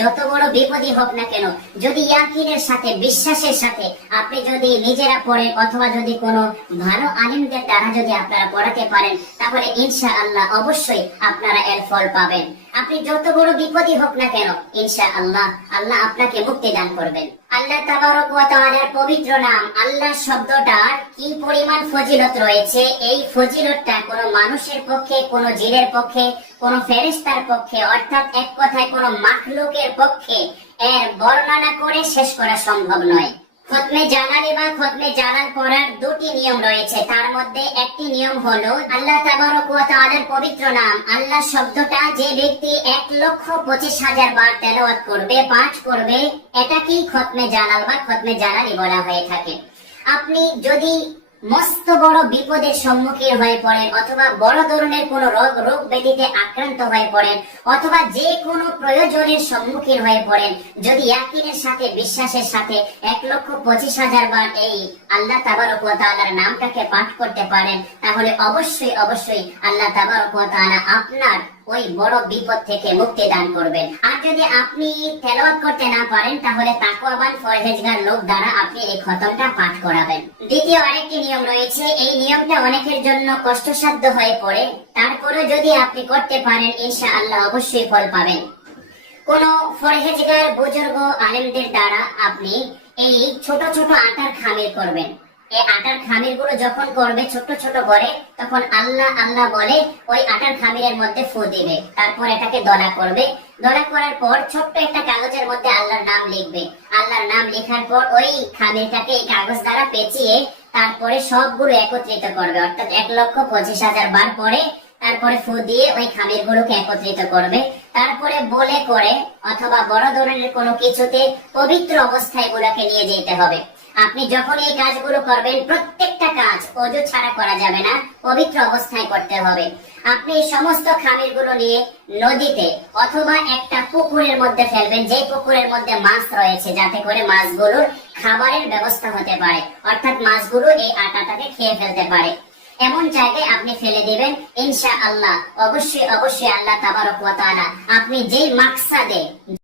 যত বড় বিপদই হোক না কেন, যদি ইয়াকিনের সাথে, বিশ্বাসের সাথে আপনি যদি নিজেরা পড়েন অথবা যদি কোনো ভালো আলিমদের দ্বারা যদি আপনারা পড়াতে পারেন, তাহলে ইনশাআল্লাহ অবশ্যই আপনারা এর ফল পাবেন। আপনি যত বড় বিপদই হোক না কেন, ইনশাআল্লাহ আল্লাহ আপনাকে মুক্তি দান করবেন। আল্লাহ তাবারক ওয়া তাআলার পবিত্র নাম আল্লাহ শব্দটার কি পরিমাণ ফজিলত রয়েছে, এই ফজিলতটা কোনো মানুষের পক্ষে, কোনো জিনের পক্ষে, কোনো ফেরেশতার পক্ষে, অর্থাৎ এক কথায় কোনো মাখলুকের পক্ষে এর বর্ণনা করে শেষ করা সম্ভব নয়। খতমে জালালি বা খতমে জালাল পড়ার দুটি নিয়ম রয়েছে। তার মধ্যে একটি নিয়ম হলো আল্লাহ তাবারক ওয়া তাআলার পবিত্র নাম আল্লাহ শব্দটা যে ব্যক্তি 1,25,000 বার তেলাওয়াত করবে, পাঠ করবে, এটাকেই খতমে জালাল বা খতমে জালালি বলা হয়ে থাকে। আপনি যদি মস্ত বড় বিপদের সম্মুখীন হয়ে পড়েন, অথবা বড় ধরনের কোনো রোগ ব্যাধিতে আক্রান্ত হয়ে পড়েন, অথবা যে কোনো প্রয়োজনের সম্মুখীন হয়ে পড়েন, যদি ইয়াকিনের সাথে, বিশ্বাসের সাথে 1,25,000 বার এই আল্লাহ তাবারক ওয়া তাআলার নামটাকে পাঠ করতে পারেন, তাহলে অবশ্যই অবশ্যই আল্লাহ তাবারক ওয়া তাআলা আপনার ওই বড় বিপদ থেকে মুক্তি দান করবেন। আর যদি আপনি তেলাওয়াত করতে না পারেন, তাহলে তাকওয়াবান পরহেজগার লোক দ্বারা আপনি এই খতমটা পাঠ করাবেন। দ্বিতীয় আরেকটি নিয়ম রয়েছে, এই নিয়মটা অনেকের জন্য কষ্টসাধ্য হয়ে পড়ে, তারপরে যদি আপনি করতে পারেন ইনশাআল্লাহ অবশ্যই ফল পাবেন। কোন পরহেজগার বুজুর্গ আলেমদের দ্বারা আপনি এই ছোট ছোট আটার খামির করবেন। এই আটার খামির গুলো যখন করবে ছোট ছোট করে, তখন আল্লাহ আল্লাহ বলে ওই আটার খামিরের মধ্যে ফু দিবে, তারপর এটাকে দলা করবে। দলা করার পর ছোট্ট একটা কাগজের মধ্যে আল্লাহর নাম লিখবে। আল্লাহর নাম লেখার পর ওই খামিরটাকে এই কাগজ দ্বারা পেঁচিয়ে তারপরে সবগুলো একত্রিত করবে, অর্থাৎ 1,25,000 বার পরে তারপরে ফু দিয়ে ওই খামির গুলোকে একত্রিত করবে। তারপরে বলে করে অথবা বড় ধরনের কোনো কিছুতে পবিত্র অবস্থায় গুলাকে নিয়ে যেতে হবে। আপনি যখন এই কাজগুলো করবেন, প্রত্যেকটা কাজ ওযু ছাড়া করা যাবে না, পবিত্র অবস্থায় করতে হবে। আপনি এই সমস্ত খামির গুলো নিয়ে নদীতে অথবা একটা পুকুরের মধ্যে ফেলবেন, যে পুকুরের মধ্যে মাছ রয়েছে, যাতে করে মাছগুলোর খাবারের ব্যবস্থা হতে পারে, অর্থাৎ মাছগুলো এই আটাটাকে খেয়ে ফেলতে পারে। এমন জায়গায় আপনি ফেলে দিবেন, ইনশাআল্লাহ অবশ্যই অবশ্যই আল্লাহ তাবারক ওয়া তাআলা আপনি যেই মাকসাদে